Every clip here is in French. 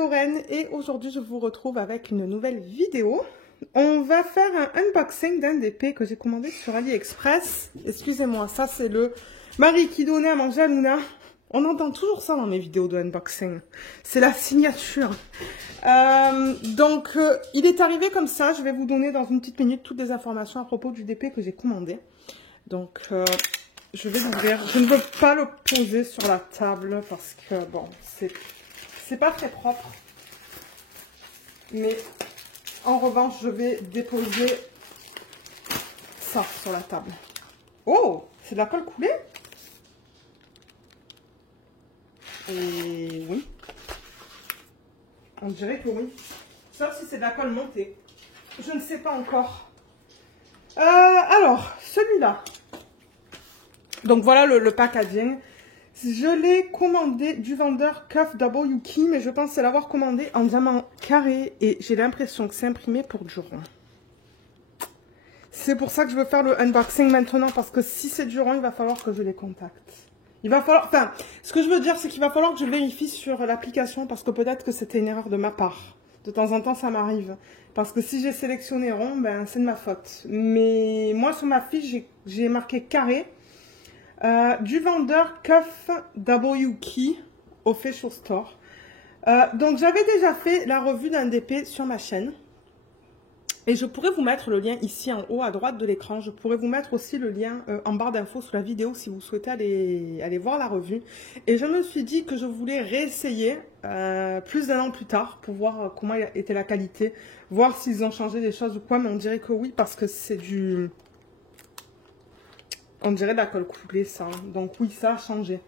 Lorraine et aujourd'hui je vous retrouve avec une nouvelle vidéo. On va faire un unboxing d'un DP que j'ai commandé sur AliExpress. Excusez-moi, ça c'est le mari qui donnait à manger à Luna. On entend toujours ça dans mes vidéos de unboxing. C'est la signature. Il est arrivé comme ça. Je vais vous donner dans une petite minute toutes les informations à propos du DP que j'ai commandé. Donc, je vais l'ouvrir. Je ne veux pas le poser sur la table parce que, bon, c'est pas très propre. Mais, en revanche, je vais déposer ça sur la table. Oh, c'est de la colle coulée? Et oui. On dirait que oui. Sauf si c'est de la colle montée. Je ne sais pas encore. Alors, celui-là. Donc voilà le packaging. Je l'ai commandé du vendeur Cuff Double Key, mais je pense l'avoir commandé en diamant carré et j'ai l'impression que c'est imprimé pour du rond. C'est pour ça que je veux faire le unboxing maintenant, parce que si c'est du rond, il va falloir que je les contacte. Il va falloir, enfin, ce que je veux dire, c'est qu'il va falloir que je vérifie sur l'application, parce que peut-être que c'était une erreur de ma part. De temps en temps, ça m'arrive. Parce que si j'ai sélectionné rond, ben c'est de ma faute. Mais moi, sur ma fiche, j'ai marqué carré. Du vendeur Cuff W Key Official Store. Donc j'avais déjà fait la revue d'un DP sur ma chaîne. Et je pourrais vous mettre le lien ici en haut à droite de l'écran. Je pourrais vous mettre aussi le lien en barre d'infos sous la vidéo si vous souhaitez aller voir la revue. Et je me suis dit que je voulais réessayer plus d'un an plus tard pour voir comment était la qualité. Voir s'ils ont changé des choses ou quoi. Mais on dirait que oui, parce que c'est du... On dirait de la colle coulée, ça. Donc oui, ça a changé.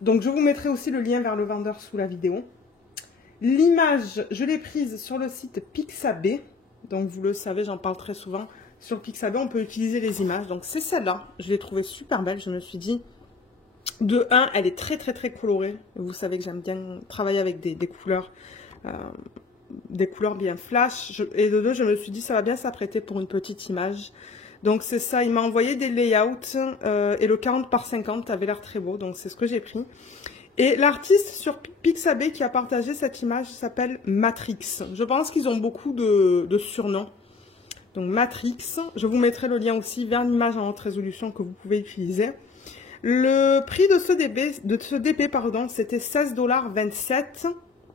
Donc je vous mettrai aussi le lien vers le vendeur sous la vidéo. L'image, je l'ai prise sur le site Pixabay. Donc vous le savez, j'en parle très souvent. Sur Pixabay, on peut utiliser les images. Donc c'est celle-là. Je l'ai trouvée super belle. Je me suis dit, de 1, elle est très très très colorée. Vous savez que j'aime bien travailler avec des couleurs bien flash. Et de 2, je me suis dit, ça va bien s'apprêter pour une petite image. Donc c'est ça, il m'a envoyé des layouts et le 40 par 50 avait l'air très beau, donc c'est ce que j'ai pris. Et l'artiste sur Pixabay qui a partagé cette image s'appelle Matrix. Je pense qu'ils ont beaucoup de surnoms. Donc Matrix, je vous mettrai le lien aussi vers l'image en haute résolution que vous pouvez utiliser. Le prix de ce DP, c'était 16,27 $,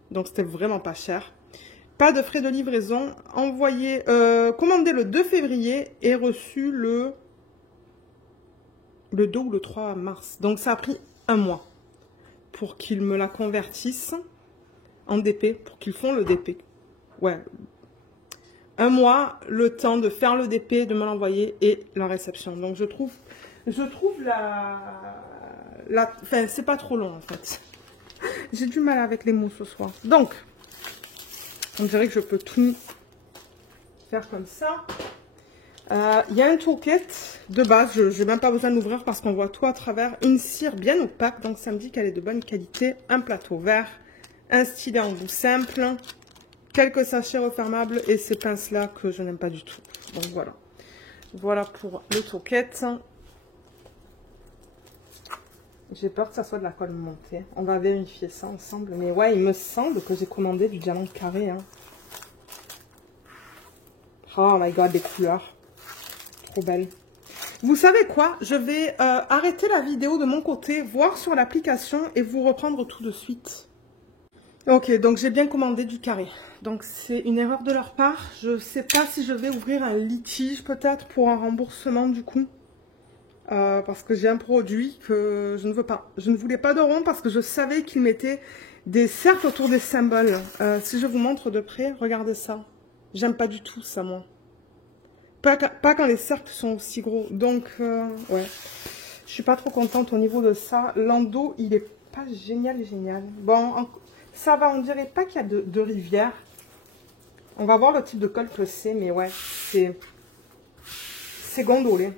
donc c'était vraiment pas cher. Pas de frais de livraison, commandé le 2 février et reçu le 2 ou le 3 mars. Donc ça a pris un mois pour qu'ils me la convertissent en DP, pour qu'ils font le DP. Ouais. Un mois, le temps de faire le DP, de me l'envoyer et la réception. Donc je trouve enfin, c'est pas trop long en fait. J'ai du mal avec les mots ce soir. Donc, on dirait que je peux tout faire comme ça. Il y a un toolkit de base. Je n'ai même pas besoin de l'ouvrir parce qu'on voit tout à travers. Une cire bien opaque. Donc ça me dit qu'elle est de bonne qualité. Un plateau vert. Un stylet en bout simple. Quelques sachets refermables. Et ces pinces-là que je n'aime pas du tout. Donc voilà. Voilà pour le toolkit. J'ai peur que ça soit de la colle montée. On va vérifier ça ensemble. Mais ouais, il me semble que j'ai commandé du diamant carré. Hein. Oh my god, les couleurs. Trop belles. Vous savez quoi? Je vais arrêter la vidéo de mon côté, voir sur l'application et vous reprendre tout de suite. Ok, donc j'ai bien commandé du carré. Donc c'est une erreur de leur part. Je ne sais pas si je vais ouvrir un litige peut-être pour un remboursement du coup. Parce que j'ai un produit que je ne veux pas. Je ne voulais pas de rond parce que je savais qu'il mettait des cercles autour des symboles. Si je vous montre de près, regardez ça. J'aime pas du tout ça, moi. Pas quand les cercles sont aussi gros. Donc, ouais. Je suis pas trop contente au niveau de ça. L'endos, il est pas génial. Bon, ça va, on dirait pas qu'il y a de rivière. On va voir le type de colle que c'est, mais ouais, c'est gondolé.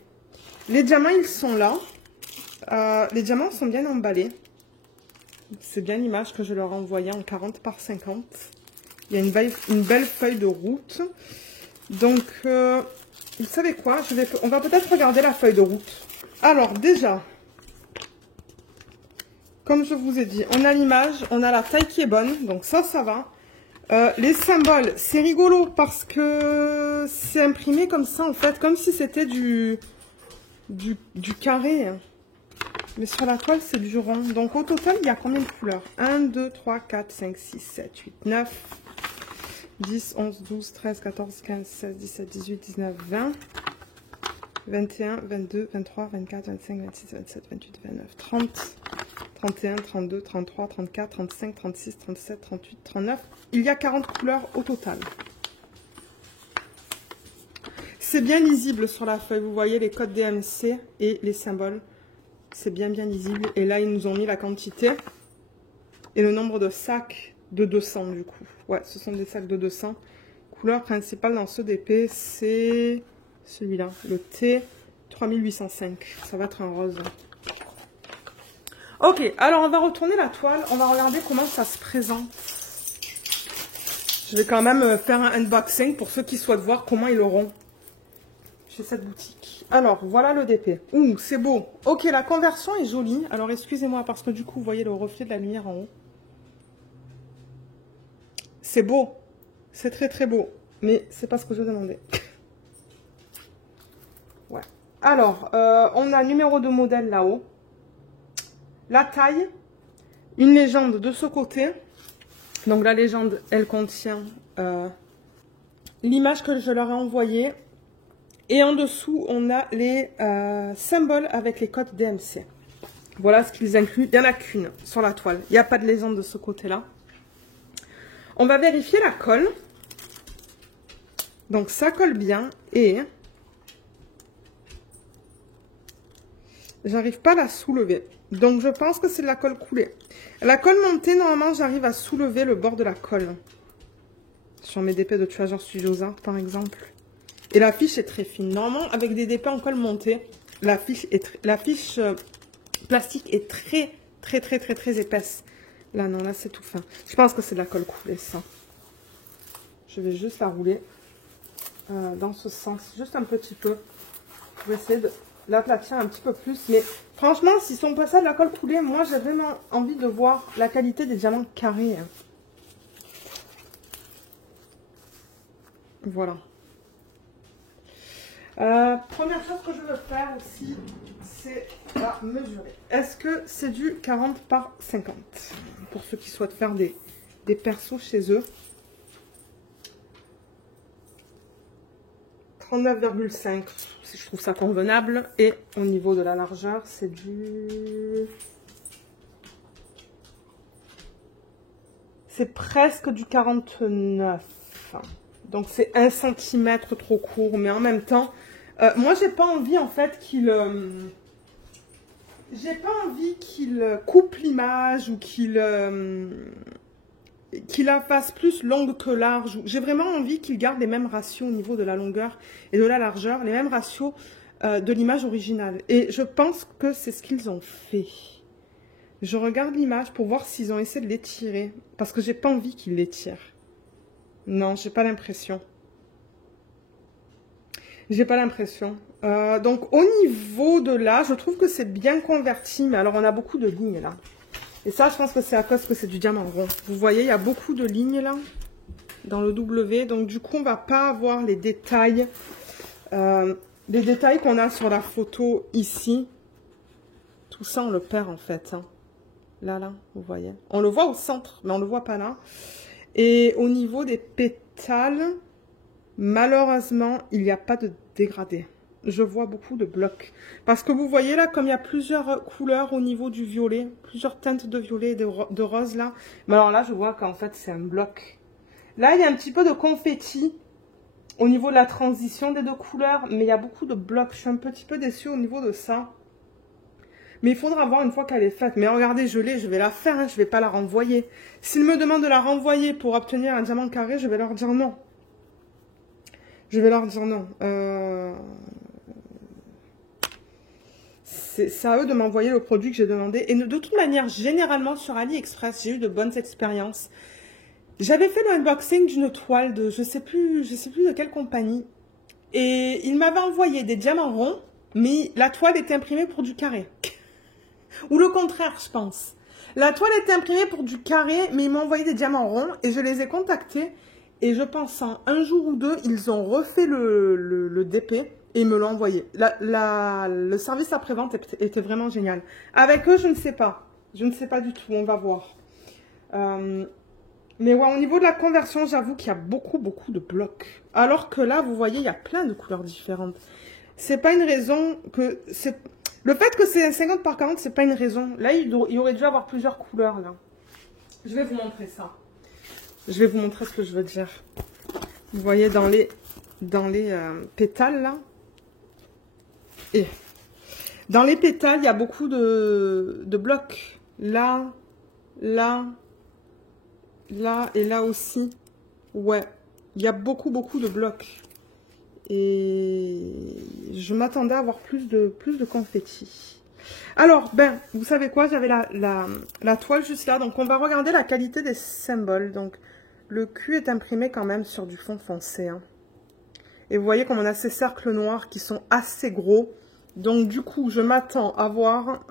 Les diamants, ils sont là. Les diamants sont bien emballés. C'est bien l'image que je leur ai envoyée en 40 par 50. Il y a une belle feuille de route. Donc, vous savez quoi? On va peut-être regarder la feuille de route. Alors, déjà, comme je vous ai dit, on a l'image, on a la taille qui est bonne, donc ça va. Les symboles, c'est rigolo parce que c'est imprimé comme ça en fait, comme si c'était du carré. Mais sur la toile, c'est du rond. Donc au total, il y a combien de couleurs? 1, 2, 3, 4, 5, 6, 7, 8, 9, 10, 11, 12, 13, 14, 15, 16, 17, 18, 19, 20, 21, 22, 23, 24, 25, 26, 27, 28, 29, 30, 31, 32, 33, 34, 35, 36, 37, 38, 39. Il y a 40 couleurs au total. C'est bien lisible sur la feuille. Vous voyez les codes DMC et les symboles. C'est bien lisible. Et là, ils nous ont mis la quantité et le nombre de sacs de 200 du coup. Ouais, ce sont des sacs de 200. Couleur principale dans ce DP, c'est celui-là, le T 3805. Ça va être un rose. Ok, alors on va retourner la toile. On va regarder comment ça se présente. Je vais quand même faire un unboxing pour ceux qui souhaitent voir comment ils l'auront chez cette boutique. Alors, voilà le DP. Ouh, c'est beau. Ok, la conversion est jolie. Alors, excusez-moi, parce que du coup, vous voyez le reflet de la lumière en haut. C'est beau. C'est très beau. Mais c'est pas ce que je demandais. Ouais. Alors, on a numéro de modèle là-haut. La taille. Une légende de ce côté. Donc, la légende, elle contient l'image que je leur ai envoyée. Et en dessous, on a les symboles avec les codes DMC. Voilà ce qu'ils incluent. Il n'y en a qu'une sur la toile. Il n'y a pas de légende de ce côté-là. On va vérifier la colle. Donc, ça colle bien. Et j'arrive pas à la soulever. Donc, je pense que c'est de la colle coulée. La colle montée, normalement, j'arrive à soulever le bord de la colle. Sur mes DP de Treasure Studios Art, par exemple. Et la fiche est très fine. Normalement, avec des DP en colle montée, la fiche plastique est très épaisse. Là, non, là, c'est tout fin. Je pense que c'est de la colle coulée, ça. Je vais juste la rouler dans ce sens, juste un petit peu. Je vais essayer de l'aplatir un petit peu plus. Mais franchement, s'ils sont pas ça de la colle coulée, moi, j'ai vraiment envie de voir la qualité des diamants carrés. Voilà. Première chose que je veux faire aussi, c'est la mesurer. Est-ce que c'est du 40 par 50? Pour ceux qui souhaitent faire des persos chez eux. 39,5, si je trouve ça convenable. Et au niveau de la largeur, c'est du... C'est presque du 49. Donc c'est 1 cm trop court, mais en même temps... moi, j'ai pas envie, en fait, qu'il coupe l'image ou qu'il la fasse plus longue que large. J'ai vraiment envie qu'il garde les mêmes ratios au niveau de la longueur et de la largeur, les mêmes ratios de l'image originale. Et je pense que c'est ce qu'ils ont fait. Je regarde l'image pour voir s'ils ont essayé de l'étirer, parce que j'ai pas envie qu'ils l'étirent. Non, j'ai pas l'impression. J'ai pas l'impression. Donc, au niveau de là, je trouve que c'est bien converti. Mais alors, on a beaucoup de lignes là. Et ça, je pense que c'est à cause que c'est du diamant rond. Vous voyez, il y a beaucoup de lignes là. Dans le W. Donc, du coup, on va pas avoir les détails. Les détails qu'on a sur la photo ici. Tout ça, on le perd en fait. Hein. Là, vous voyez. On le voit au centre, mais on le voit pas là. Et au niveau des pétales... Malheureusement, il n'y a pas de dégradé. Je vois beaucoup de blocs. Parce que vous voyez là, comme il y a plusieurs couleurs au niveau du violet, plusieurs teintes de violet et de rose là. Mais alors là, je vois qu'en fait, c'est un bloc. Là, il y a un petit peu de confetti au niveau de la transition des deux couleurs. Mais il y a beaucoup de blocs. Je suis un petit peu déçue au niveau de ça. Mais il faudra voir une fois qu'elle est faite. Mais regardez, je l'ai, je vais la faire. Hein, je ne vais pas la renvoyer. S'ils me demandent de la renvoyer pour obtenir un diamant carré, je vais leur dire non. Je vais leur dire non. C'est à eux de m'envoyer le produit que j'ai demandé. Et de toute manière, généralement sur AliExpress, j'ai eu de bonnes expériences. J'avais fait le unboxing d'une toile de je sais plus de quelle compagnie. Et il m'avait envoyé des diamants ronds, mais la toile était imprimée pour du carré. Ou le contraire, je pense. La toile était imprimée pour du carré, mais ils m'ont envoyé des diamants ronds et je les ai contactés. Et je pense en un jour ou deux, ils ont refait le DP et ils me l'ont envoyé. Le service après-vente était vraiment génial. Avec eux, je ne sais pas. Je ne sais pas du tout, on va voir. Mais ouais, au niveau de la conversion, j'avoue qu'il y a beaucoup de blocs. Alors que là, vous voyez, il y a plein de couleurs différentes. C'est pas une raison que... Le fait que c'est 50 par 40, c'est pas une raison. Là, il aurait dû avoir plusieurs couleurs, là. Je vais vous montrer ça. Je vais vous montrer ce que je veux dire. Vous voyez dans les pétales, là. Et dans les pétales, il y a beaucoup de blocs. Là, là, là et là aussi. Ouais, il y a beaucoup de blocs. Et je m'attendais à avoir plus de confetti. Alors, ben, vous savez quoi? J'avais la toile juste là. Donc, on va regarder la qualité des symboles. Donc, le cul est imprimé quand même sur du fond foncé. Hein. Et vous voyez comme on a ces cercles noirs qui sont assez gros. Donc, du coup, je m'attends à voir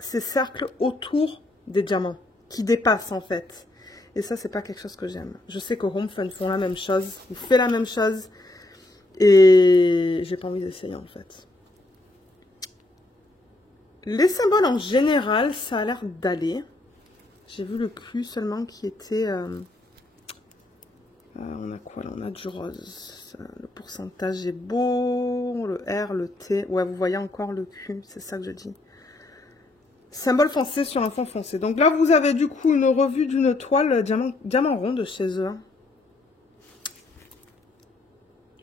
ces cercles autour des diamants qui dépassent en fait. Et ça, c'est pas quelque chose que j'aime. Je sais que Home Fun font la même chose. Ils font la même chose. Et j'ai pas envie d'essayer en fait. Les symboles en général, ça a l'air d'aller. J'ai vu le cul seulement qui était... on a quoi là? On a du rose. Le pourcentage est beau. Le R, le T. Ouais, vous voyez encore le cul. C'est ça que je dis. Symbole foncé sur un fond foncé. Donc là, vous avez du coup une revue d'une toile diamant rond de chez eux.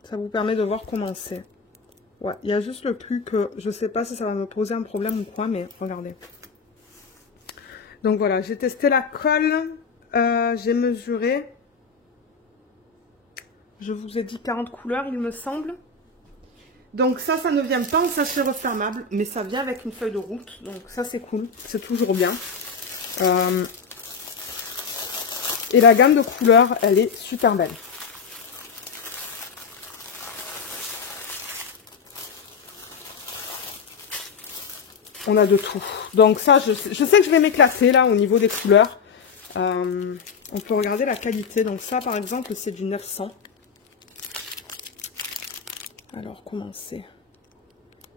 Ça vous permet de voir comment c'est. Ouais, il y a juste le cul que je sais pas si ça va me poser un problème ou quoi, mais regardez. Donc voilà, j'ai testé la colle. J'ai mesuré. Je vous ai dit 40 couleurs, il me semble. Donc ça ne vient pas en sachet refermable, mais ça vient avec une feuille de route. Donc ça, c'est cool. C'est toujours bien. Et la gamme de couleurs, elle est super belle. On a de tout. Donc ça, je sais que je vais m'éclater là au niveau des couleurs. On peut regarder la qualité. Donc ça, par exemple, c'est du 900. Alors, comment c'est?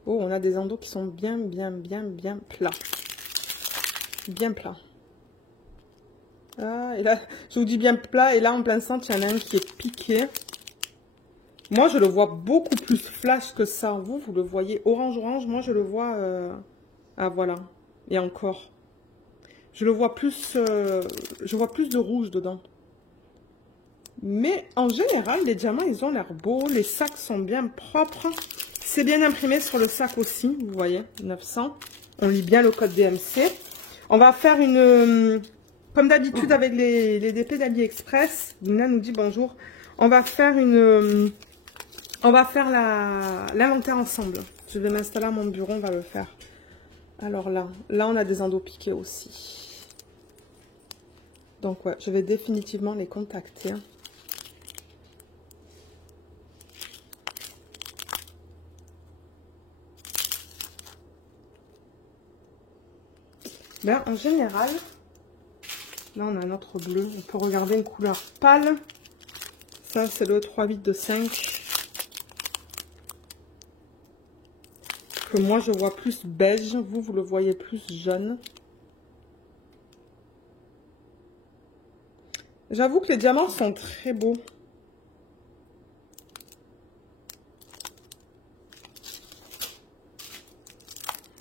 Oh, on a des endos qui sont bien plats. Bien plats. Ah, et là, je vous dis bien plat. Et là, en plein centre, il y en a un qui est piqué. Moi, je le vois beaucoup plus flash que ça. Vous le voyez orange. Moi, je le vois... Ah, voilà. Et encore. Je le vois plus... je vois plus de rouge dedans. Mais en général, les diamants, ils ont l'air beaux. Les sacs sont bien propres. C'est bien imprimé sur le sac aussi. Vous voyez, 900. On lit bien le code DMC. On va faire une... Comme d'habitude avec les DP d'AliExpress. Lina nous dit bonjour. On va faire une... On va faire l'inventaire ensemble. Je vais m'installer à mon bureau, on va le faire. Alors là on a des endos piqués aussi. Donc ouais, je vais définitivement les contacter. Ben, en général, là on a un autre bleu. On peut regarder une couleur pâle. Ça c'est le 3825. Que moi je vois plus beige, vous le voyez plus jaune. J'avoue que les diamants sont très beaux.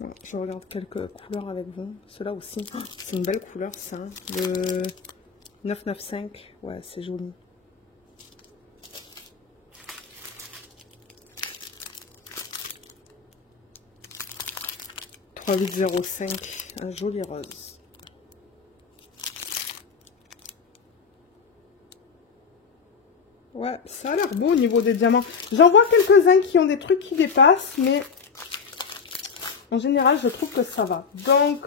Bon, je regarde quelques couleurs avec vous. Ceux-là aussi, oh, c'est une belle couleur ça. Le 995, ouais c'est joli. « 3805, un joli rose. Ouais, ça a l'air beau au niveau des diamants. J'en vois quelques-uns qui ont des trucs qui dépassent, mais en général, je trouve que ça va. Donc,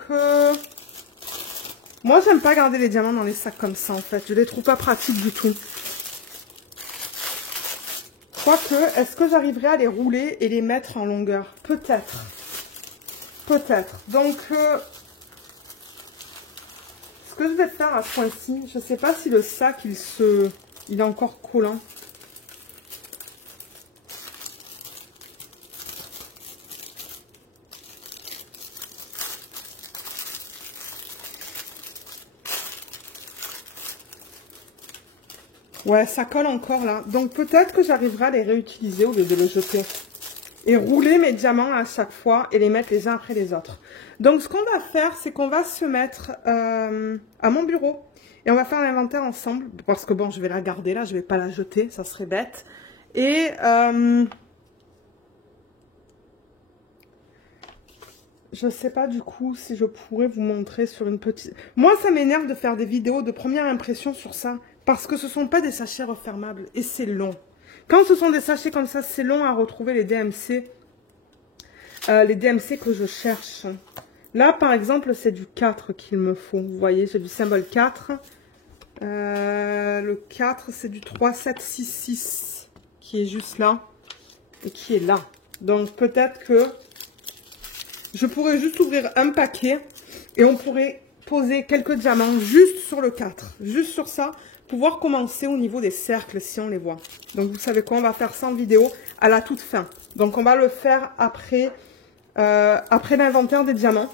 moi, j'aime pas garder les diamants dans les sacs comme ça, en fait. Je les trouve pas pratiques du tout. Quoique, est-ce que j'arriverai à les rouler et les mettre en longueur? Peut-être. Peut-être. Donc, Ce que je vais faire à ce point-ci, je ne sais pas si le sac, il est encore collant. Ouais, ça colle encore là. Donc peut-être que j'arriverai à les réutiliser au lieu de les jeter. Et rouler mes diamants à chaque fois et les mettre les uns après les autres. Donc ce qu'on va faire, c'est qu'on va se mettre à mon bureau. Et on va faire l'inventaire ensemble. Parce que bon, je vais la garder là, je vais pas la jeter, ça serait bête. Et je sais pas du coup si je pourrais vous montrer sur une petite... Moi, ça m'énerve de faire des vidéos de première impression sur ça. Parce que ce ne sont pas des sachets refermables et c'est long. Quand ce sont des sachets comme ça, c'est long à retrouver les DMC. Les DMC que je cherche. Là, par exemple, c'est du 4 qu'il me faut. Vous voyez, j'ai du symbole 4. Le 4, c'est du 3766 qui est juste là et qui est là. Donc, peut-être que je pourrais juste ouvrir un paquet et on pourrait poser quelques diamants juste sur le 4. Juste sur ça. Pouvoir commencer au niveau des cercles si on les voit. Donc vous savez quoi, on va faire ça en vidéo à la toute fin. Donc on va le faire après, après l'inventaire des diamants.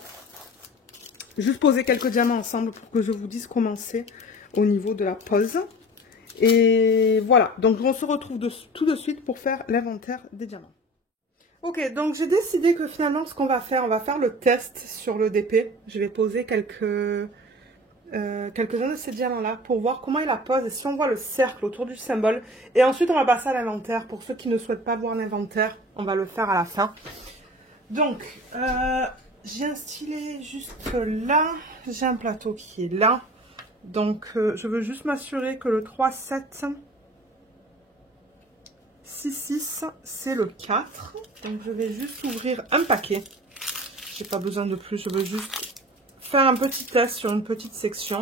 Juste poser quelques diamants ensemble pour que je vous dise comment c'est au niveau de la pose. Et voilà, donc on se retrouve tout de suite pour faire l'inventaire des diamants. Ok, donc j'ai décidé que finalement ce qu'on va faire, on va faire le test sur le DP. Je vais poser quelques-uns de ces diamants-là pour voir comment il la pose et si on voit le cercle autour du symbole. Et ensuite, on va passer à l'inventaire. Pour ceux qui ne souhaitent pas voir l'inventaire, on va le faire à la fin. Donc, j'ai un stylet juste là. J'ai un plateau qui est là. Donc, je veux juste m'assurer que le 3, 7, 6, 6, c'est le 4. Donc, je vais juste ouvrir un paquet. J'ai pas besoin de plus, je veux juste faire un petit test sur une petite section.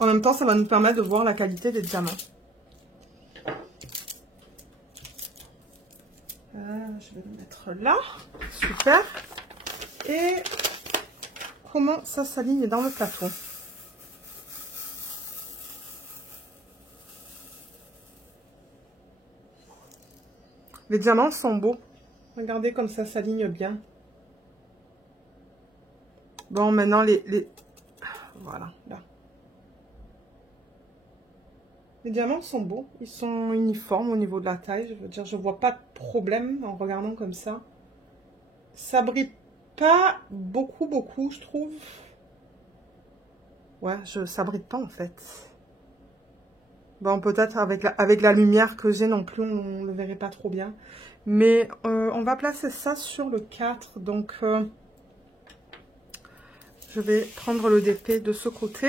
En même temps, ça va nous permettre de voir la qualité des diamants. Je vais le mettre là. Super. Et comment ça s'aligne dans le plateau. Les diamants sont beaux. Regardez comme ça s'aligne bien. Bon, maintenant, voilà, là. Les diamants sont beaux. Ils sont uniformes au niveau de la taille. Je veux dire, je vois pas de problème en regardant comme ça. Ça brille pas beaucoup, je trouve. Ouais, ça brille pas, en fait. Bon, peut-être avec la lumière que j'ai non plus, on ne le verrait pas trop bien. Mais on va placer ça sur le 4. Donc, je vais prendre le DP de ce côté.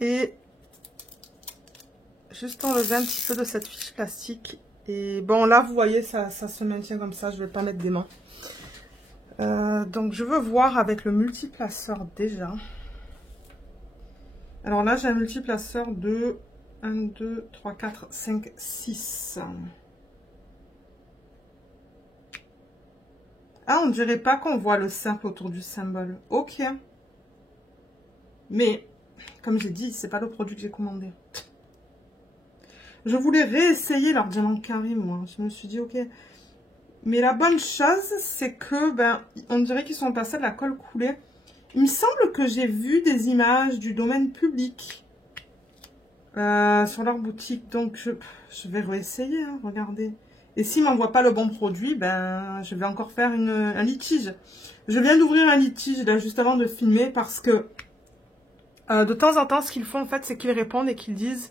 Et juste enlever un petit peu de cette fiche plastique. Et bon, là, vous voyez, ça se maintient comme ça. Je ne vais pas mettre des mains. Donc, je veux voir avec le multiplaceur déjà. Alors là, j'ai un multiplaceur de 1, 2, 3, 4, 5, 6. Ah, on dirait pas qu'on voit le cercle autour du symbole. Ok. Mais, comme j'ai dit, c'est pas le produit que j'ai commandé. Je voulais réessayer leur diamant carré, moi. Je me suis dit, ok. Mais la bonne chose, c'est que, ben, on dirait qu'ils sont passés de la colle coulée. Il me semble que j'ai vu des images du domaine public sur leur boutique. Donc, je vais réessayer, hein, regardez. Et s'ils ne m'envoient pas le bon produit, ben, je vais encore faire un litige. Je viens d'ouvrir un litige, là, juste avant de filmer, parce que de temps en temps, ce qu'ils font, en fait, c'est qu'ils répondent et qu'ils disent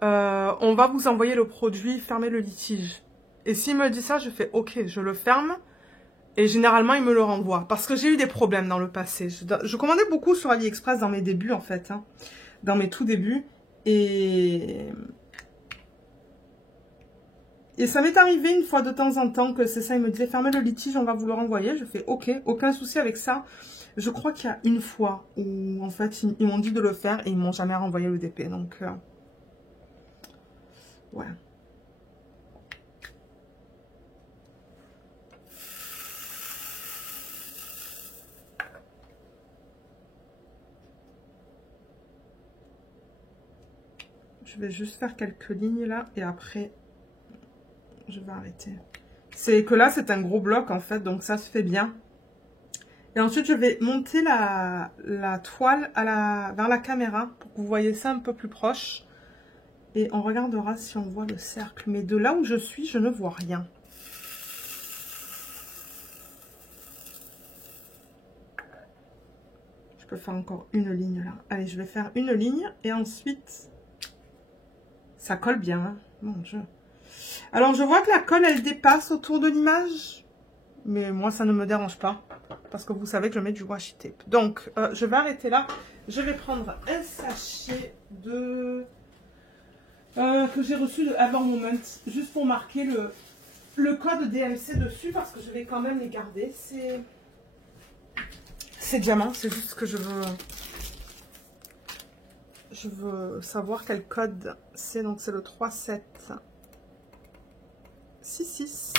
on va vous envoyer le produit, fermez le litige. Et s'ils me disent ça, je fais ok, je le ferme. Et généralement, ils me le renvoient. Parce que j'ai eu des problèmes dans le passé. Je commandais beaucoup sur AliExpress dans mes débuts, en fait. Hein, dans mes tout débuts. Et ça m'est arrivé une fois de temps en temps que c'est ça. Ils me disaient, fermez le litige, on va vous le renvoyer. Je fais ok, aucun souci avec ça. Je crois qu'il y a une fois où, en fait, ils m'ont dit de le faire et ils m'ont jamais renvoyé le DP. Donc, ouais. Je vais juste faire quelques lignes là et après, je vais arrêter. C'est que là, c'est un gros bloc en fait, donc ça se fait bien. Et ensuite, je vais monter la toile vers la caméra pour que vous voyez ça un peu plus proche. Et on regardera si on voit le cercle. Mais de là où je suis, je ne vois rien. Je peux faire encore une ligne là. Allez, je vais faire une ligne et ensuite, ça colle bien, hein, mon Dieu. Alors, je vois que la colle, elle dépasse autour de l'image. Mais moi, ça ne me dérange pas. Parce que vous savez que je mets du washi tape. Donc, je vais arrêter là. Je vais prendre un sachet de... que j'ai reçu de Ever Moment. Juste pour marquer le code DMC dessus. Parce que je vais quand même les garder. C'est diamant. C'est juste que je veux savoir quel code c'est. Donc, c'est le 3766.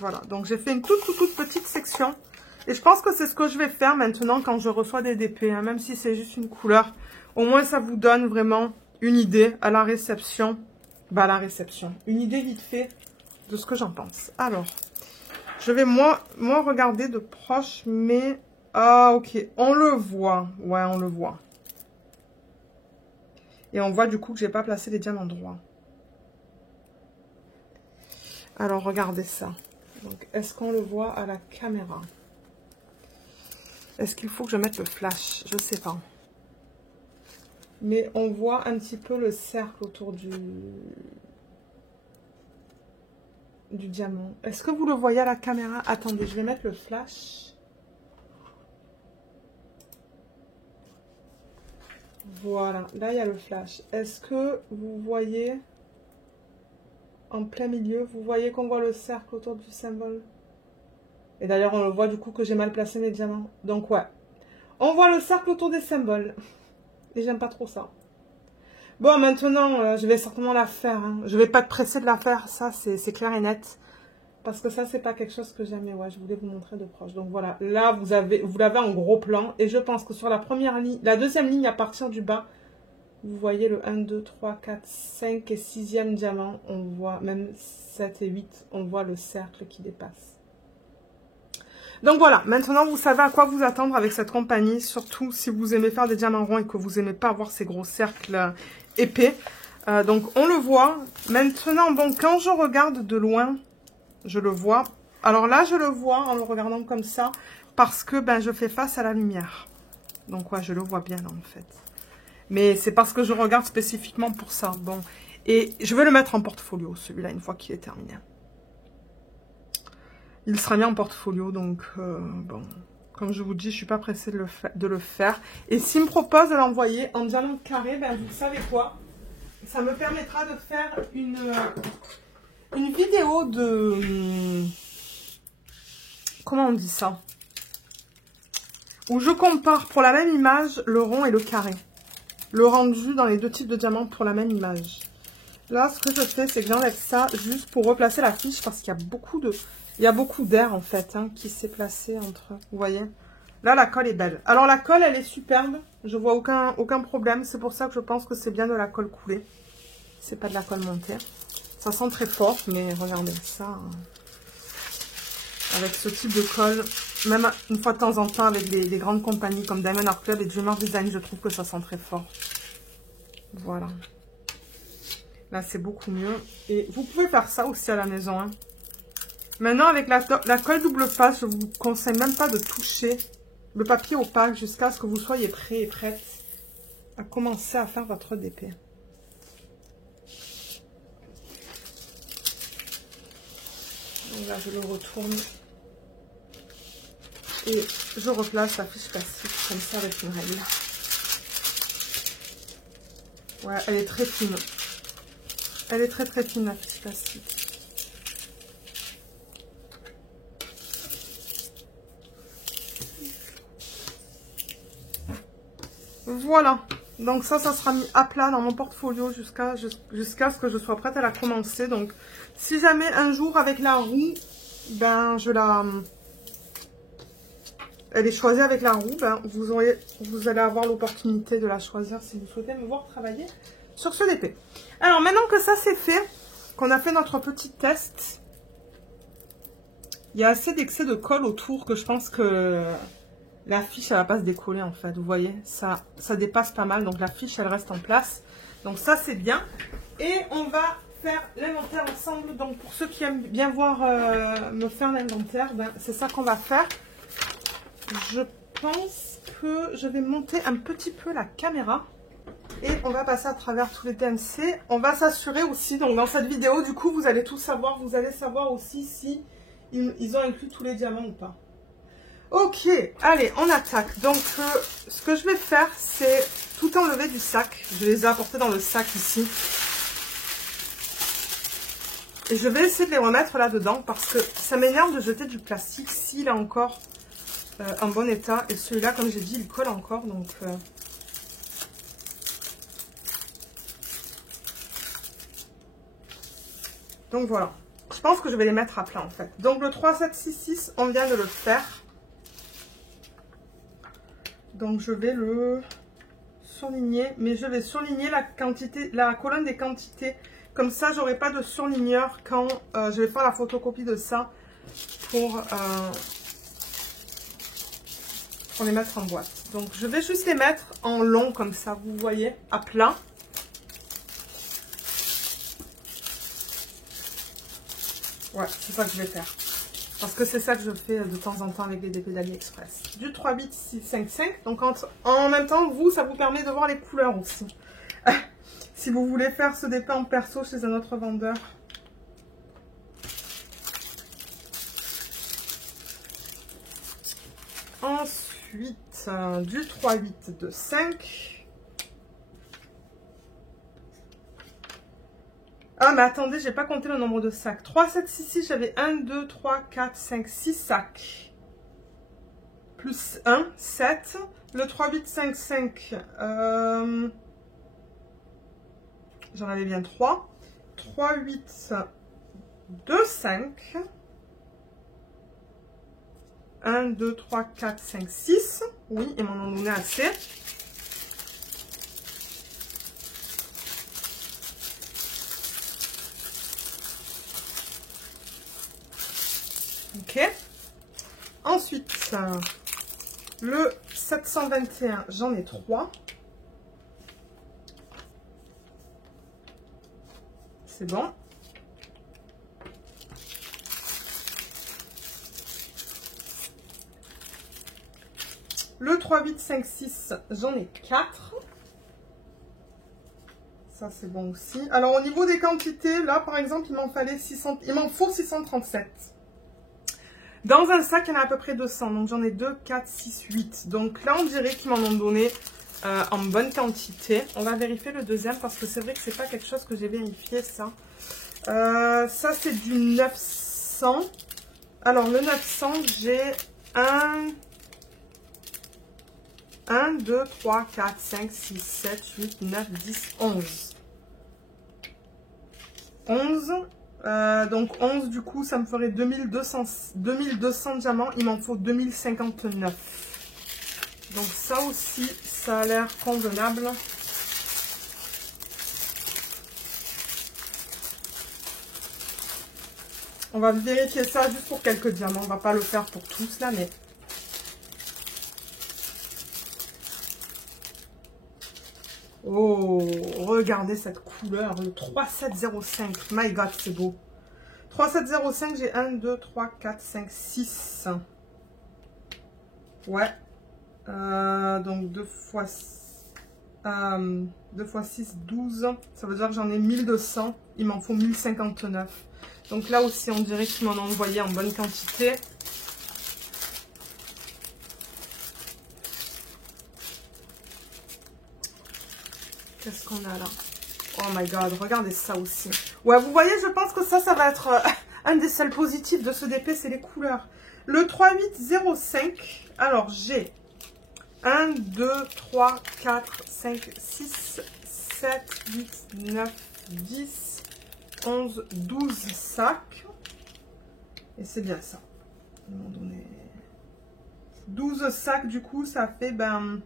Voilà, donc j'ai fait une toute petite section. Et je pense que c'est ce que je vais faire maintenant quand je reçois des DP. Hein, même si c'est juste une couleur. Au moins, ça vous donne vraiment une idée à la réception. Bah, à la réception. Une idée vite fait de ce que j'en pense. Alors, je vais moi regarder de proche. Mais, ah, ok. On le voit. Ouais, on le voit. Et on voit du coup que j'ai pas placé les diamants droits. Alors, regardez ça. Donc, est-ce qu'on le voit à la caméra? Est-ce qu'il faut que je mette le flash? Je sais pas. Mais on voit un petit peu le cercle autour du diamant. Est-ce que vous le voyez à la caméra? Attendez, je vais mettre le flash. Voilà, là il y a le flash. Est-ce que vous voyez... En plein milieu, vous voyez qu'on voit le cercle autour du symbole. Et d'ailleurs, on le voit du coup que j'ai mal placé mes diamants. Donc ouais, on voit le cercle autour des symboles. Et j'aime pas trop ça. Bon, maintenant, je vais certainement la faire. Hein. Je vais pas être pressée de la faire, ça c'est clair et net. Parce que ça, c'est pas quelque chose que j'aime. Mais ouais, je voulais vous montrer de proche. Donc voilà, là, vous l'avez en gros plan. Et je pense que sur la première ligne, la deuxième ligne à partir du bas, vous voyez le 1, 2, 3, 4, 5 et 6e diamant. On voit même 7 et 8. On voit le cercle qui dépasse. Donc voilà, maintenant vous savez à quoi vous attendre avec cette compagnie. Surtout si vous aimez faire des diamants ronds et que vous aimez pas avoir ces gros cercles épais. Donc on le voit. Maintenant, bon, quand je regarde de loin, je le vois. Alors là, je le vois en le regardant comme ça. Parce que ben, je fais face à la lumière. Donc ouais, je le vois bien là en fait. Mais c'est parce que je regarde spécifiquement pour ça. Bon, et je vais le mettre en portfolio, celui-là, une fois qu'il est terminé. Il sera mis en portfolio, donc, bon, comme je vous dis, je suis pas pressée de le faire. Et s'il me propose de l'envoyer en diamant carré, ben, vous savez quoi? Ça me permettra de faire une vidéo de... Comment on dit ça? Où je compare pour la même image le rond et le carré. Le rendu dans les deux types de diamants pour la même image. Là, ce que je fais, c'est que j'enlève ça juste pour replacer la fiche parce qu'il y a beaucoup d'air en fait hein, qui s'est placé entre. Vous voyez? Là, la colle est belle. Alors, la colle, elle est superbe. Je vois aucun problème. C'est pour ça que je pense que c'est bien de la colle coulée. C'est pas de la colle montée. Ça sent très fort, mais regardez ça. Hein. Avec ce type de colle, même une fois de temps en temps avec des grandes compagnies comme Diamond Art Club et Dreamer Design, je trouve que ça sent très fort. Voilà. Là, c'est beaucoup mieux. Et vous pouvez faire ça aussi à la maison. Hein. Maintenant, avec la colle double face, je vous conseille même pas de toucher le papier opaque jusqu'à ce que vous soyez prêt et prête à commencer à faire votre DP. Donc là, je le retourne. Et je replace la fiche plastique comme ça avec une règle. Ouais, elle est très fine. Elle est très fine la fiche plastique. Voilà. Donc ça sera mis à plat dans mon portfolio jusqu'à ce que je sois prête à la commencer. Donc si jamais un jour avec la roue, ben je elle est choisie avec la roue. Ben, vous allez avoir l'opportunité de la choisir si vous souhaitez me voir travailler sur ce DP. Alors, maintenant que ça c'est fait, qu'on a fait notre petit test, il y a assez d'excès de colle autour que je pense que la fiche, elle va pas se décoller en fait. Vous voyez, ça dépasse pas mal. Donc, la fiche, elle reste en place. Donc, ça, c'est bien. Et on va faire l'inventaire ensemble. Donc, pour ceux qui aiment bien voir me faire l'inventaire, ben, c'est ça qu'on va faire. Je pense que je vais monter un petit peu la caméra. Et on va passer à travers tous les DMC. On va s'assurer aussi, donc dans cette vidéo, du coup, vous allez tout savoir. Vous allez savoir aussi si ils ont inclus tous les diamants ou pas. Ok, allez, on attaque. Donc, ce que je vais faire, c'est tout enlever du sac. Je les ai apportés dans le sac ici. Et je vais essayer de les remettre là-dedans parce que ça m'énerve de jeter du plastique s'il est encore en bon état. Et celui-là, comme j'ai dit, il colle encore. Donc voilà. Je pense que je vais les mettre à plat en fait. Donc le 3766, on vient de le faire. Donc je vais le surligner. Mais je vais surligner la quantité, la colonne des quantités. Comme ça, j'aurai pas de surligneur quand je vais faire la photocopie de ça pour les mettre en boîte. Donc je vais juste les mettre en long comme ça, vous voyez, à plat. Ouais, c'est ça que je vais faire. Parce que c'est ça que je fais de temps en temps avec les DP d'AliExpress. Du 3-bit-655. Donc en même temps, ça vous permet de voir les couleurs aussi. Si vous voulez faire ce DP en perso chez un autre vendeur. Ensuite, du 3-8-2-5. Ah, mais attendez, j'ai pas compté le nombre de sacs. 3, 7, 6, 6, j'avais 1, 2, 3, 4, 5, 6 sacs. Plus 1, 7. Le 3, 8, 5, 5. J'en avais bien 3. 3, 8, 2, 5. 1, 2, 3, 4, 5, 6. Oui, ils m'en ont donné assez. Ok. Ensuite, le 721, j'en ai 3. C'est bon. Le 3, 8, 5, 6, j'en ai 4. Ça, c'est bon aussi. Alors, au niveau des quantités, là, par exemple, il m'en faut 637. Dans un sac, il y en a à peu près 200. Donc, j'en ai 2, 4, 6, 8. Donc, là, on dirait qu'ils m'en ont donné en bonne quantité. On va vérifier le deuxième parce que c'est vrai que c'est pas quelque chose que j'ai vérifié, ça. Ça, c'est du 900. Alors, le 900, j'ai 1, 2, 3, 4, 5, 6, 7, 8, 9, 10, 11. 11. Donc 11, du coup, ça me ferait 2200 diamants. Il m'en faut 2059. Donc ça aussi, ça a l'air convenable. On va vérifier ça juste pour quelques diamants. On va pas le faire pour tous là, mais... Oh, regardez cette couleur, le 3705. My God, c'est beau. 3705, j'ai 1, 2, 3, 4, 5, 6. Ouais. Donc 2 fois 6, 12. Ça veut dire que j'en ai 1200. Il m'en faut 1059. Donc là aussi, on dirait qu'ils m'en ont envoyé en bonne quantité. Qu'est-ce qu'on a là? Oh my God, regardez ça aussi. Ouais, vous voyez, je pense que ça va être un des seuls positifs de ce DP, c'est les couleurs. Le 3805, alors j'ai 1, 2, 3, 4, 5, 6, 7, 8, 9, 10, 11, 12 sacs. Et c'est bien ça. À un moment donné, 12 sacs, du coup, ça fait, ben...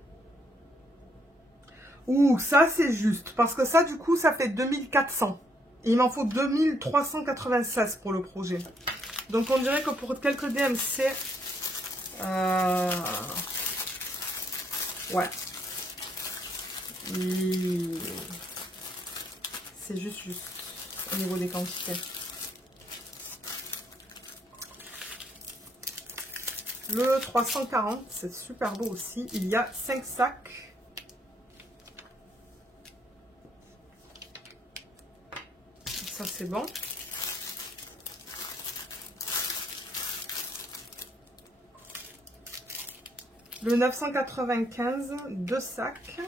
Ouh, ça, c'est juste. Parce que ça, du coup, ça fait 2400. Et il m'en faut 2396 pour le projet. Donc, on dirait que pour quelques DMC... Ouais. C'est juste au niveau des quantités. Le 340, c'est super beau aussi. Il y a 5 sacs. Ça, c'est bon. Le 995, 2 sacs.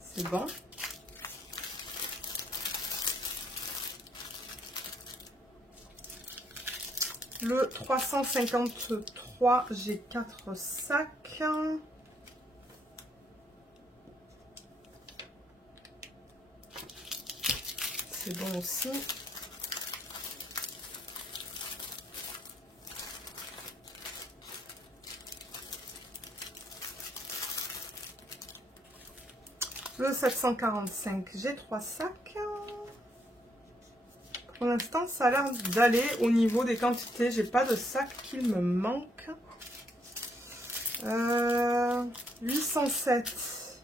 C'est bon. Le 353, j'ai 4 sacs. C'est bon aussi. Le 745, j'ai 3 sacs. Pour l'instant, ça a l'air d'aller au niveau des quantités. J'ai pas de sac qu'il me manque. 807,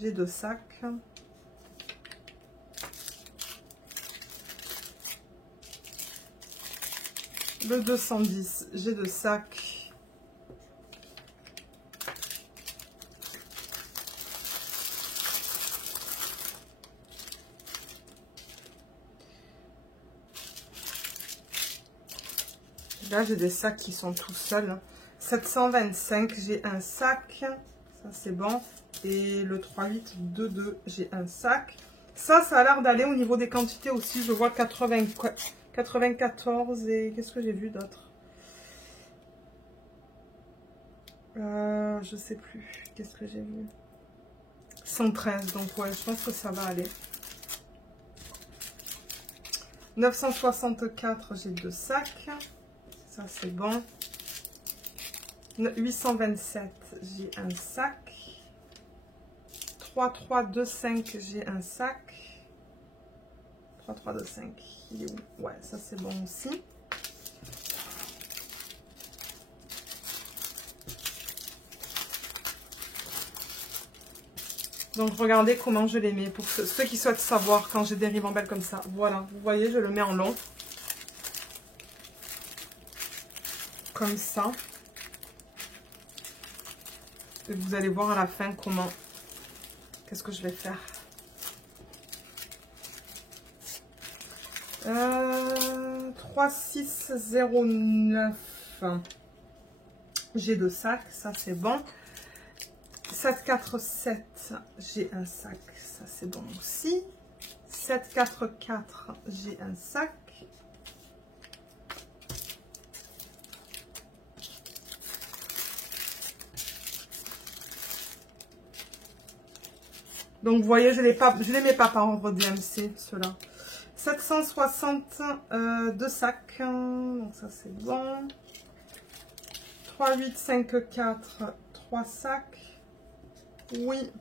j'ai 2 sacs. Le 210, j'ai 2 sacs. Là, j'ai des sacs qui sont tout seuls. 725, j'ai un sac. Ça, c'est bon. Et le 3822, j'ai un sac. Ça a l'air d'aller au niveau des quantités aussi. Je vois 94 et... Qu'est-ce que j'ai vu d'autre? Je sais plus. Qu'est-ce que j'ai vu? 113. Donc, ouais, je pense que ça va aller. 964, j'ai 2 sacs. Ça, c'est bon. 827, j'ai un sac. 3325, j'ai un sac. 3325, il est où? Ouais, ça, c'est bon aussi. Donc, regardez comment je les mets. Pour ceux qui souhaitent savoir quand j'ai des ribambelles comme ça. Voilà, vous voyez, je le mets en long. Comme ça. Et vous allez voir à la fin comment... Qu'est-ce que je vais faire. 3609. J'ai 2 sacs, ça c'est bon. 747, j'ai un sac, ça c'est bon aussi. 744, j'ai un sac. Donc, vous voyez, je les mets pas par ordre DMC, ceux-là. 760, 2 sacs. Donc, ça, c'est bon. 3854, 3 sacs. Oui.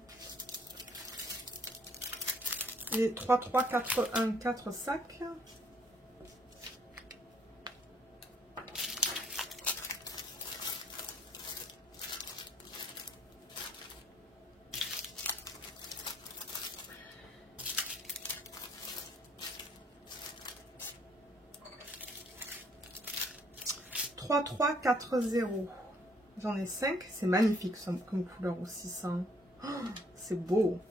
Et 3341, 4 sacs. Trois, 3, 4, 0. J'en ai 5. C'est magnifique comme couleur aussi, ça. Oh, c'est beau.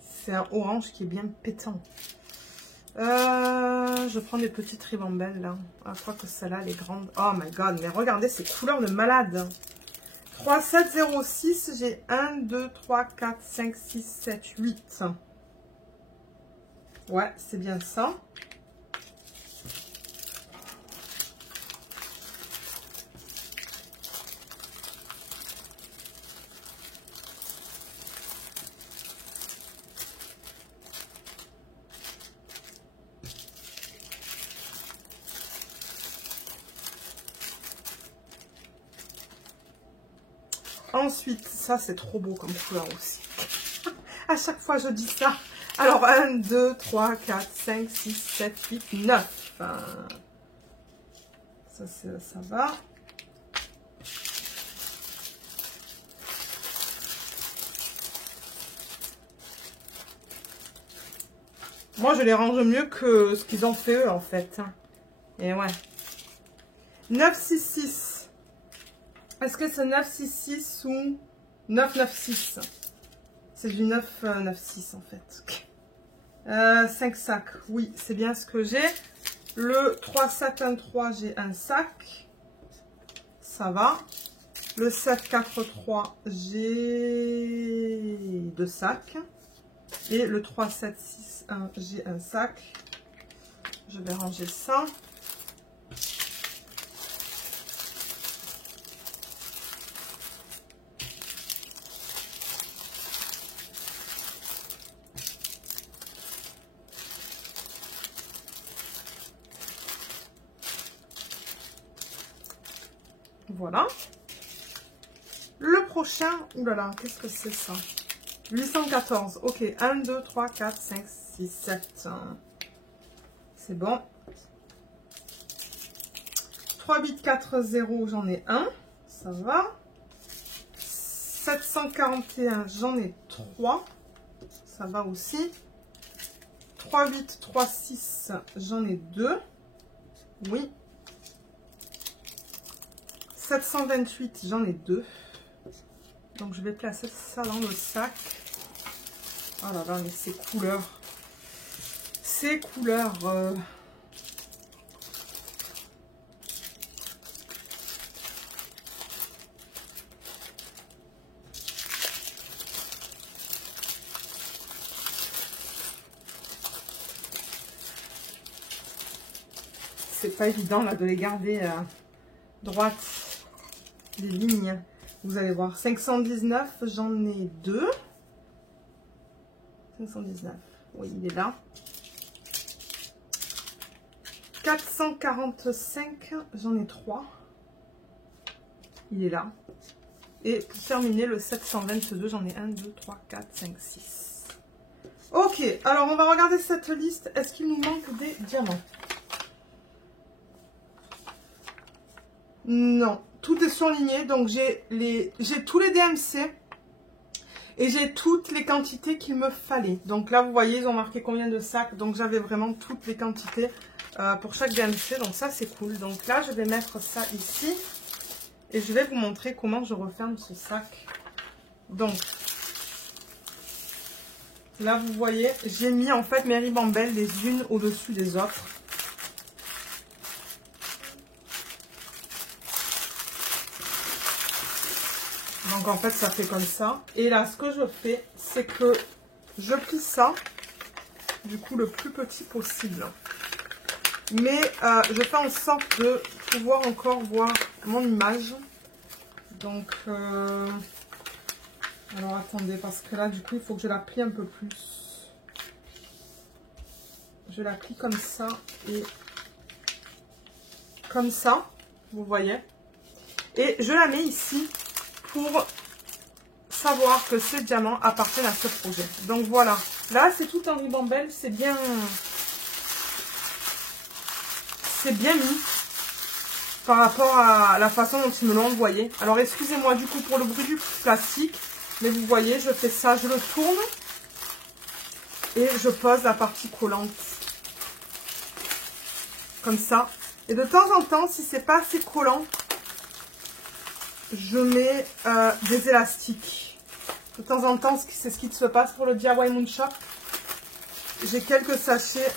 C'est un orange qui est bien pétant. Je prends des petites ribambelles là. Ah, je crois que celle-là, elle est grande. Oh my god, mais regardez ces couleurs de malade. 3, 7, 0, 6. J'ai 1, 2, 3, 4, 5, 6, 7, 8. Ouais, c'est bien ça. Ensuite, ça c'est trop beau comme couleur aussi. À chaque fois je dis ça. Alors 1, 2, 3, 4, 5, 6, 7, 8, 9. Ça va. Moi je les range mieux que ce qu'ils ont fait eux en fait. Et ouais. 966. Est-ce que c'est 966 ou 996? C'est du 996 en fait. 5 sacs. Oui, c'est bien ce que j'ai. Le 3713, j'ai un sac. Ça va. Le 743, j'ai 2 sacs. Et le 3761, j'ai un sac. Je vais ranger ça. Voilà. Le prochain, oulala, qu'est-ce que c'est ça? 814. Ok, 1, 2, 3, 4, 5, 6, 7. C'est bon. 3840, j'en ai un. Ça va. 741, j'en ai 3. Ça va aussi. 3836, j'en ai 2. Oui. 728, j'en ai 2. Donc je vais placer ça dans le sac. Oh là là, mais ces couleurs. Ces couleurs. C'est pas évident là de les garder droites. Les lignes, vous allez voir. 519, j'en ai 2. 519, oui, il est là. 445, j'en ai 3. Il est là. Et pour terminer, le 722, j'en ai 1, 2, 3, 4, 5, 6. Ok, alors on va regarder cette liste. Est-ce qu'il nous manque des diamants? Non, tout est surligné. Donc j'ai tous les DMC et j'ai toutes les quantités qu'il me fallait. Donc là, vous voyez, ils ont marqué combien de sacs. Donc j'avais vraiment toutes les quantités pour chaque DMC. Donc ça, c'est cool. Donc là, je vais mettre ça ici. Et je vais vous montrer comment je referme ce sac. Donc, là, vous voyez, j'ai mis en fait mes ribambelles les unes au-dessus des autres. Donc, en fait, ça fait comme ça. Et là, ce que je fais, c'est que je plie ça, du coup, le plus petit possible. Mais je fais en sorte de pouvoir encore voir mon image. Donc, alors attendez, parce que là, du coup, il faut que je la plie un peu plus. Je la plie comme ça et comme ça, vous voyez. Et je la mets ici pour savoir que ces diamants appartiennent à ce projet. Donc voilà, là, c'est tout en ribambelle, c'est bien mis par rapport à la façon dont ils me l'ont envoyé. Alors, excusez-moi du coup pour le bruit du plastique. Mais vous voyez, je fais ça, je le tourne. Et je pose la partie collante. Comme ça. Et de temps en temps, si c'est pas assez collant, je mets des élastiques. De temps en temps, c'est ce qui se passe pour le DIY Moon Shop. J'ai quelques sachets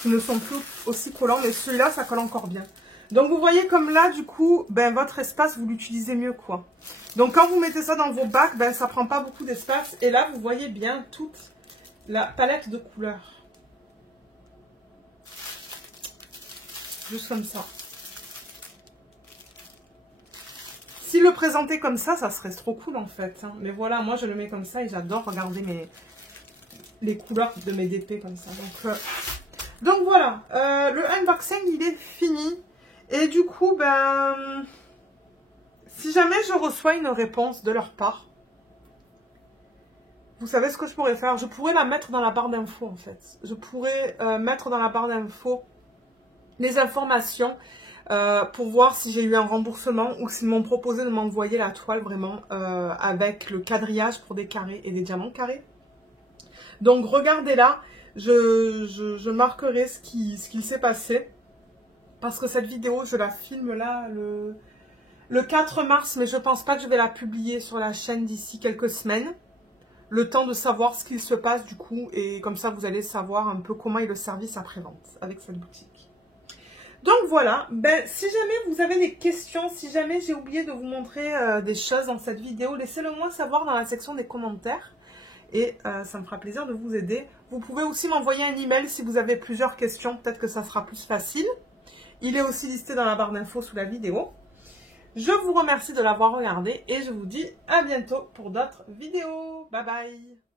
qui ne sont plus aussi collants, mais celui-là, ça colle encore bien. Donc, vous voyez comme là, du coup, ben, votre espace, vous l'utilisez mieux, quoi. Donc, quand vous mettez ça dans vos bacs, ben, ça prend pas beaucoup d'espace. Et là, vous voyez bien toute la palette de couleurs. Juste comme ça. S'il le présentait comme ça serait trop cool, en fait. Hein. Mais voilà, moi, je le mets comme ça et j'adore regarder les couleurs de mes DP comme ça. Donc voilà, le unboxing, il est fini. Et du coup, ben, Si jamais je reçois une réponse de leur part, vous savez ce que je pourrais faire? Je pourrais la mettre dans la barre d'infos en fait. Je pourrais mettre dans la barre d'infos les informations pour voir si j'ai eu un remboursement ou s'ils m'ont proposé de m'envoyer la toile vraiment avec le quadrillage pour des carrés et des diamants carrés. Donc regardez là, je marquerai ce qu'il s'est passé. Parce que cette vidéo, je la filme là le 4 mars, mais je pense pas que je vais la publier sur la chaîne d'ici quelques semaines. Le temps de savoir ce qu'il se passe du coup, et comme ça vous allez savoir un peu comment est le service après-vente avec cette boutique. Donc voilà, ben, si jamais vous avez des questions, si jamais j'ai oublié de vous montrer des choses dans cette vidéo, laissez-le moi savoir dans la section des commentaires. Et ça me fera plaisir de vous aider. Vous pouvez aussi m'envoyer un email si vous avez plusieurs questions, peut-être que ça sera plus facile. Il est aussi listé dans la barre d'infos sous la vidéo. Je vous remercie de l'avoir regardé et je vous dis à bientôt pour d'autres vidéos. Bye bye!